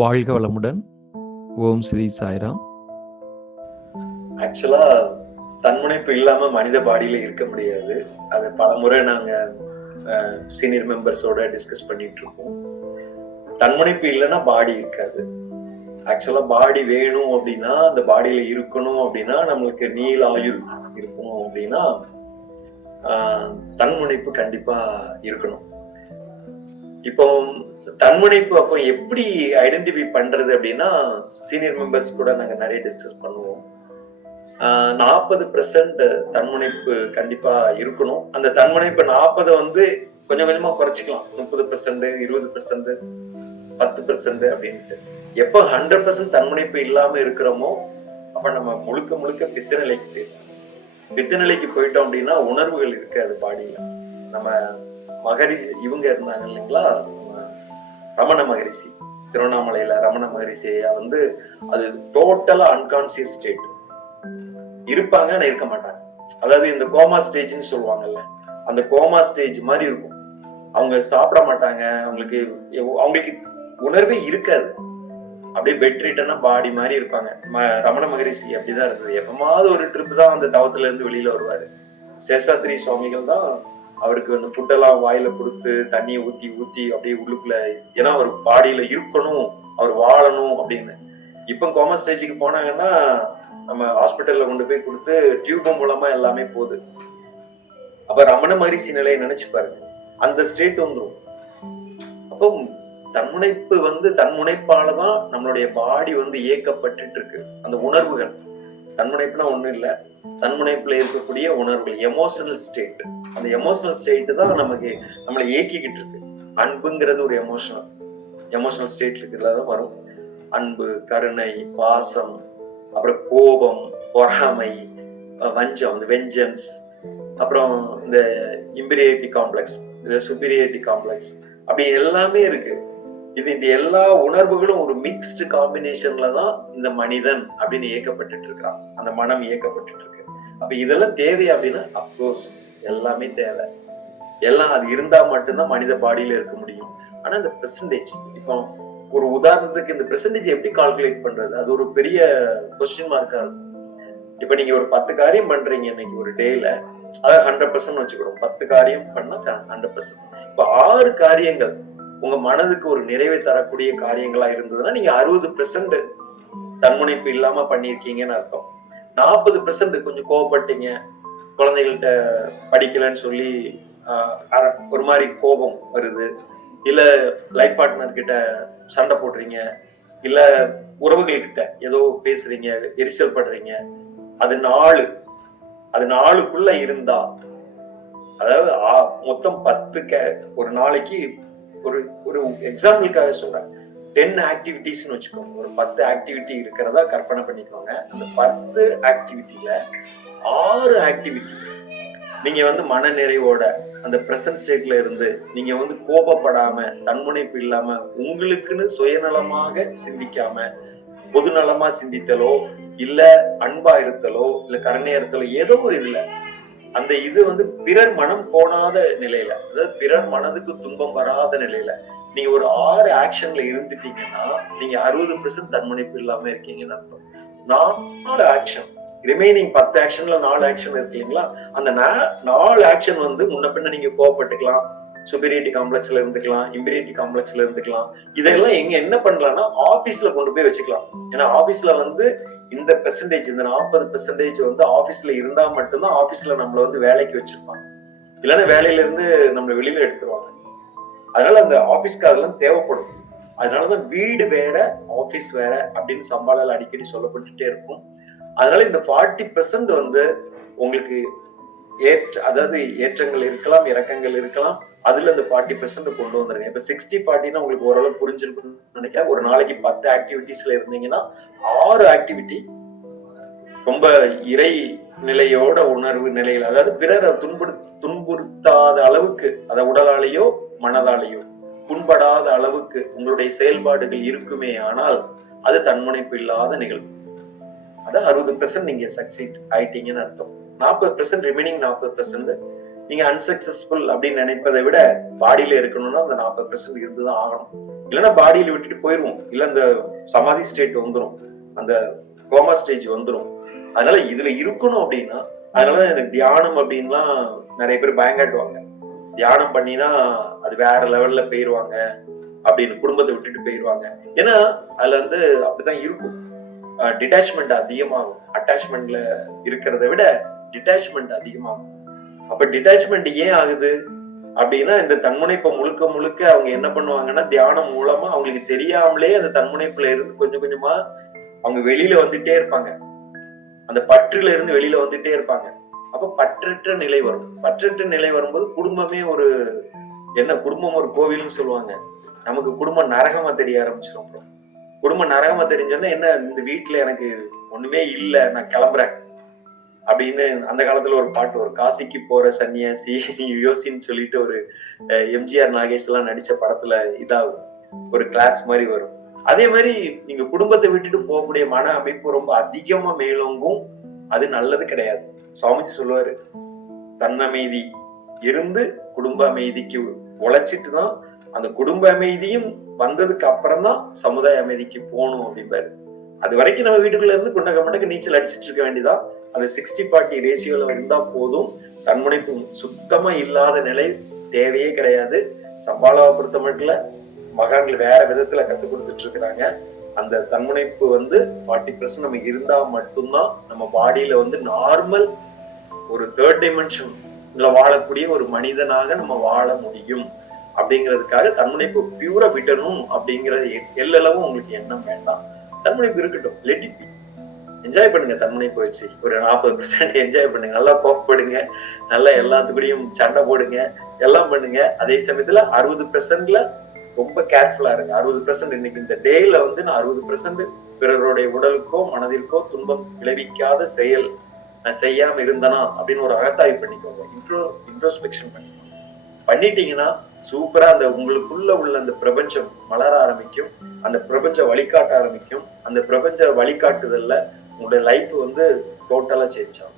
வாழ்க வளமுடன். ஓம் ஸ்ரீ சாய்ராம். ஆக்சுவலா தன்முனைப்பு இல்லாம மனித பாடியில இருக்க முடியாது. அது பல முறை நாங்க சீனியர் மெம்பர்ஸோட டிஸ்கஸ் பண்ணிட்டு இருக்கோம். தன்முனைப்பு இல்லைன்னா பாடி இருக்காது. ஆக்சுவலா பாடி வேணும் அப்படின்னா, அந்த பாடியில இருக்கணும் அப்படின்னா, நம்மளுக்கு நீல ஆயுள் இருக்கணும் அப்படின்னா தன்முனைப்பு கண்டிப்பா இருக்கணும். இப்போ தன்முனைப்பு அப்போ எப்படி ஐடென்டிஃபை பண்றது அப்படின்னா, சீனியர் மெம்பர்ஸ் கூட நாங்க நிறைய டிஸ்கஸ் பண்ணுவோம். 40% தன்முனைப்பு கண்டிப்பா இருக்கணும். அந்த தன்முனைப்பு 40 வந்து கொஞ்சம் கொஞ்சமா குறைச்சிக்கலாம். 30%, 20%, 10% அப்படின்ட்டு. எப்ப 100% தன்முனைப்பு இல்லாம இருக்கிறோமோ, அப்ப நம்ம முழுக்க முழுக்க பித்தநிலைக்கு போயிடும். பித்தநிலைக்கு போயிட்டோம் அப்படின்னா உணர்வுகள் இருக்காது பாடியில. நம்ம மகரிஷி இவங்க இருந்தாங்க இல்லைங்களா, ரமண மகரிஷி, திருவண்ணாமலையில ரமண மகரிஷி வந்து அது டோட்டலா அன்கான்சியஸ் ஸ்டேட் இருப்பாங்க, ஆனா இருக்க மாட்டாங்க. அதாவது இந்த கோமா ஸ்டேஜ்னு சொல்லுவாங்கல்ல, அந்த கோமா ஸ்டேஜ் மாதிரி இருக்கும். அவங்க சாப்பிட மாட்டாங்க, அவங்களுக்கு உணர்வே இருக்காது. அப்படியே பெட்ரீட்டனா பாடி மாதிரி இருப்பாங்க. ரமண மகரிஷி அப்படிதான் இருந்தது. எப்பமாவது ஒரு ட்ரிப் தான் அந்த தவத்துல இருந்து வெளியில வருவாரு. சேஷாத்ரி சுவாமிகள் தான் அவருக்கு வந்து ஃபுட்டெல்லாம் வாயில கொடுத்து தண்ணியை ஊத்தி ஊத்தி அப்படியே உள்ளுக்குள்ள, ஏன்னா அவர் பாடியில இருக்கணும், அவர் வாழணும் அப்படின்னு. இப்ப கோமா ஸ்டேஜுக்கு போனாங்கன்னா நம்ம ஹாஸ்பிட்டல்ல கொண்டு போய் கொடுத்து டியூப் மூலமா எல்லாமே போகுது. அப்ப ரமண மகரிஷி நிலையை நினைச்சு பாருங்க, அந்த ஸ்டேட் வந்துடும். அப்போ தன்முனைப்பு வந்து தன்முனைப்பாலதான் நம்மளுடைய பாடி வந்து இயக்கப்பட்டு இருக்கு. அந்த உணர்வுகள், தன்முனைப்புனா ஒண்ணும் இல்ல, தன்முனைப்புல இருக்கக்கூடிய உணர்வுகள், எமோஷனல் ஸ்டேட். அந்த எமோஷனல் ஸ்டேட் தான் நமக்கு நம்மளை இயக்கிக்கிட்டு இருக்கு. அன்புங்கிறது ஒரு எமோஷனல் ஸ்டேட் இருக்குதுலதான் வரும். அன்பு, கருணை, பாசம், அப்புறம் கோபம், பொறாமை, வஞ்சம், இந்த வெஞ்சன்ஸ், அப்புறம் இந்த இம்பீரியாரிட்டி காம்ப்ளெக்ஸ், இந்த சுப்பீரியாரிட்டி காம்ப்ளெக்ஸ், அப்படி எல்லாமே இருக்கு. இந்த எல்லா உணர்வுகளும் ஒரு மிக்ஸ்டு காம்பினேஷன்ல தான் இந்த மனிதன் அப்படின்னு இயக்கப்பட்டு இருக்கிறான், அந்த மனம் இயக்கப்பட்டு இருக்கு. அப்ப இதெல்லாம் தேவை அப்படின்னா அப்கோர்ஸ் எல்லாமே தேவை. எல்லாம் அது இருந்தா மட்டும்தான் மனித பாடியில இருக்க முடியும். ஆனா இந்த பெர்சன்டேஜ், இப்போ ஒரு உதாரணத்துக்கு இந்த பெர்சன்டேஜ் எப்படி கால்குலேட் பண்றது, அது ஒரு பெரிய கொஸ்டின் மார்க்கா இருக்கும். இப்ப நீங்க ஒரு 10 காரியம் பண்றீங்க இன்னைக்கு ஒரு டேல, அதாவது 100% வச்சுக்கிறோம். 10 காரியம் பண்ணா 100%. இப்ப 6 காரியங்கள் உங்க மனதுக்கு ஒரு நிறைவை தரக்கூடிய காரியங்களா இருந்ததுன்னா நீங்க 60% தன்முனைப்பு இல்லாம பண்ணிருக்கீங்கன்னு அர்த்தம். 40% கொஞ்சம் கோவப்பட்டீங்க, குழந்தைகள்கிட்ட படிக்கலன்னு சொல்லி ஒரு மாதிரி கோபம் வருது, இல்ல லைஃப் பார்ட்னர் கிட்ட சண்டை போடுறீங்க, இல்ல உறவுகள் கிட்ட ஏதோ பேசுறீங்க, எரிச்சல் படுறீங்க, அது 4க்குள்ள இருந்தா, அதாவது மொத்தம் 10 ஒரு நாளைக்கு, ஒரு எக்ஸாம்பிளுக்காக சொல்றேன், 10 ஆக்டிவிட்டிஸ்னு வச்சுக்கோங்க. ஒரு 10 ஆக்டிவிட்டி இருக்கிறதா கற்பனை பண்ணிக்கோங்க. அந்த 10 ஆக்டிவிட்டில 6 ஆக்டிவிட்டி நீங்க வந்து மன நிறைவோட அந்த பிரசன்ட் ஸ்டேட்ல இருந்து, நீங்க வந்து கோபப்படாம, தன்முனைப்பு இல்லாம, உங்களுக்குன்னு சுயநலமாக சிந்திக்காம, பொது நலமா சிந்தித்தலோ, இல்ல அன்பா இருத்தலோ, இல்ல கருணையா இருத்தலோ, ஏதோ ஒரு இதுல அந்த இது வந்து பிறர் மனம் கோணாத நிலையில, அதாவது பிறர் மனதுக்கு துன்பம் வராத நிலையில நீங்க ஒரு 6 ஆக்ஷன்ல இருந்துட்டீங்கன்னா நீங்க 60% தன்முனைப்பு இல்லாம இருக்கீங்கன்னு அர்த்தம். 4 ஆக்ஷன், ரிமைனிங் 10 ஆக்ஷன்ல 4 ஆக்ஷன் இருக்கு இல்லைங்களா, அந்த 4 ஆக்ஷன் வந்து முன்ன பின்ன நீங்க கோவப்பட்டுக்கலாம், சுப்பீரியாரிட்டி காம்ப்ளெக்ஸ்ல இருந்துக்கலாம், இம்பீரியாரிட்டி காம்ப்ளெக்ஸ்ல இருந்துக்கலாம். இதெல்லாம் எங்க என்ன பண்ணலாம்னா ஆபீஸ்ல கொண்டு போய் வச்சுக்கலாம். ஏன்னா ஆபீஸ்ல வந்து இந்த பெர்சன்டேஜ், இந்த 40% வந்து ஆபீஸ்ல இருந்தா மட்டும்தான் ஆபீஸ்ல நம்மள வந்து வேலைக்கு வச்சிருப்பாங்க, இல்லைன்னா வேலையில இருந்து நம்மள வெளியில எடுத்துருவாங்க. அதனால அந்த ஆபீஸ்க்கு அதெல்லாம் தேவைப்படும். அதனாலதான் வீடு வேற ஆபீஸ் வேற அப்படின்னு சம்பாளால அடிக்கடி சொல்லப்பட்டுட்டே இருக்கும். அதனால இந்த 40% வந்து உங்களுக்கு அதாவது ஏற்றங்கள் இருக்கலாம், இறக்கங்கள் இருக்கலாம். அதுல இந்த 40% கொண்டு வந்துருங்க. இப்ப 60-40 உங்களுக்கு ஓரளவு புரிஞ்சிருக்கும்னு நினைக்கிறேன். ஒரு நாளைக்கு 10 ஆக்டிவிட்டிஸ்ல இருந்தீங்கன்னா 6 ஆக்டிவிட்டி ரொம்ப இறை நிலையோட உணர்வு நிலையில, அதாவது பிறரை துன்புறுத்தாத அளவுக்கு, அதை உடலாலேயோ மனதாலேயோ புண்படாத அளவுக்கு உங்களுடைய செயல்பாடுகள் இருக்குமே ஆனால் அது தன்முனைப்பு இல்லாத நிகழ்வு. அதான் 60% நீங்க சக்சீட் ஆயிட்டீங்கன்னு அர்த்தம். 40% ரிமைனிங் 40% நீங்க அன்சக்சஸ்ஃபுல் அப்படின்னு நினைப்பதை விட பாடியில இருக்கணும்னா அந்த 40% இருந்துதான் ஆகணும். இல்லைன்னா பாடியில விட்டுட்டு போயிருவோம். இல்ல அந்த சமாதி ஸ்டேட் வந்துடும், அந்த கோமா ஸ்டேஜ் வந்துடும். அதனால இதுல இருக்கணும் அப்படின்னா, அதனாலதான் எனக்கு தியானம் அப்படின்லாம் நிறைய பேர் பயங்காட்டுவாங்க. தியானம் பண்ணினா அது வேற லெவல்ல போயிருவாங்க அப்படின்னு, குடும்பத்தை விட்டுட்டு போயிருவாங்க. ஏன்னா அதுல வந்து அப்படிதான் இருக்கும். டிட்டாச்மெண்ட் அதிகமாகும். அட்டாச்மெண்ட்ல இருக்கிறத விட டிட்டாச்மெண்ட் அதிகமாகும். அப்ப டிட்டாச்மெண்ட் ஏன் ஆகுது அப்படின்னா, இந்த தன்முனைப்பை முழுக்க முழுக்க அவங்க என்ன பண்ணுவாங்கன்னா, தியானம் மூலமா அவங்களுக்கு தெரியாமலே அந்த தன்முனைப்புல இருந்து கொஞ்சம் கொஞ்சமா அவங்க வெளியில வந்துட்டே இருப்பாங்க. அந்த பற்றுல இருந்து வெளியில வந்துட்டே இருப்பாங்க. அப்ப பற்றற்ற நிலை வரும். பற்றற்ற நிலை வரும்போது குடும்பமே ஒரு குடும்பம் ஒரு கோவில்னு சொல்லுவாங்க. நமக்கு குடும்பம் நரகமா தெரிய ஆரம்பிச்சிடும். குடும்பம் நரகமா தெரிஞ்சோன்னா என்ன, இந்த வீட்டுல எனக்கு ஒண்ணுமே இல்ல, நான் கிளம்புறேன் அப்படின்னு. அந்த காலத்துல ஒரு பாட்டு வரும், காசிக்கு போற சன்னியாசி நீ யோசின்னு சொல்லிட்டு, ஒரு எம்ஜிஆர் நாகேஷ் எல்லாம் நடிச்ச படத்துல இதாகும், ஒரு கிளாஸ் மாதிரி வரும். அதே மாதிரி நீங்க குடும்பத்தை விட்டுட்டு போகக்கூடிய மன அமைப்பு ரொம்ப அதிகமா மேலோங்கும். அது நல்லது கிடையாது. சுவாமிஜி சொல்லுவாரு, தன்னமைதி இருந்து குடும்ப அமைதிக்கு உழைச்சிட்டு தான், அந்த குடும்ப அமைதியும் வந்ததுக்கு அப்புறம் தான் சமுதாய அமைதிக்கு போகணும் அப்படிம்பாரு. அது வரைக்கும் நம்ம வீட்டுக்குள்ள இருந்து குண்டக்க மண்டக்க நீச்சல் அடிச்சிட்டு இருக்க வேண்டியதான். அந்த 60-40 ரேஷியோல இருந்தா போதும். தன்முனைப்பு சுத்தமா இல்லாத நிலை தேவையே கிடையாது. சம்பாலாவை பொறுத்த மட்டும் மகான்கள் வேற விதத்துல கத்துக் கொடுத்துட்டு இருக்கிறாங்க. அந்த தன்முனைப்பு 40% நமக்கு இருந்தா மட்டும்தான் நம்ம பாடியில நார்மல் ஒரு 3rd டைமென்ஷன்ல வாழக்கூடிய ஒரு மனிதனாக நம்ம வாழ முடியும். அப்படிங்கிறதுக்காக தன்முனைப்பு பியூரா விடணும் அப்படிங்கறது எல்லளவும் உங்களுக்கு எண்ணம் வேண்டாம். தன்முனைப்பு இருக்கட்டும், லெட் இட் பி. என்ஜாய் பண்ணுங்க. தன்முனைப்பு வச்சு ஒரு 40% என்ஜாய் பண்ணுங்க. நல்லா கோபப்படுங்க, நல்லா எல்லாத்துக்கூடயும் சண்டை போடுங்க, எல்லாம் பண்ணுங்க. அதே சமயத்துல 60%ல ரொம்ப கேர்ஃபுல்லா இருங்க. 60% இன்னைக்கு இந்த டேல நான் 60% பிறருடைய உடலுக்கோ மனதிற்கோ துன்பம் விளைவிக்காத செயல் நான் செய்யாம இருந்தனா அப்படின்னு ஒரு அகத்தாய்வு பண்ணிக்கோங்க. இன்ட்ரோஸ்பெக்ஷன் பண்ணிட்டீங்கன்னா சூப்பரா அந்த உங்களுக்குள்ள உள்ள அந்த பிரபஞ்சம் மலர ஆரம்பிக்கும். அந்த பிரபஞ்சம் வழிகாட்ட ஆரம்பிக்கும். அந்த பிரபஞ்ச வழிகாட்டுதல்ல உங்களுடைய லைஃப் டோட்டலா சேஞ்ச் ஆகும்.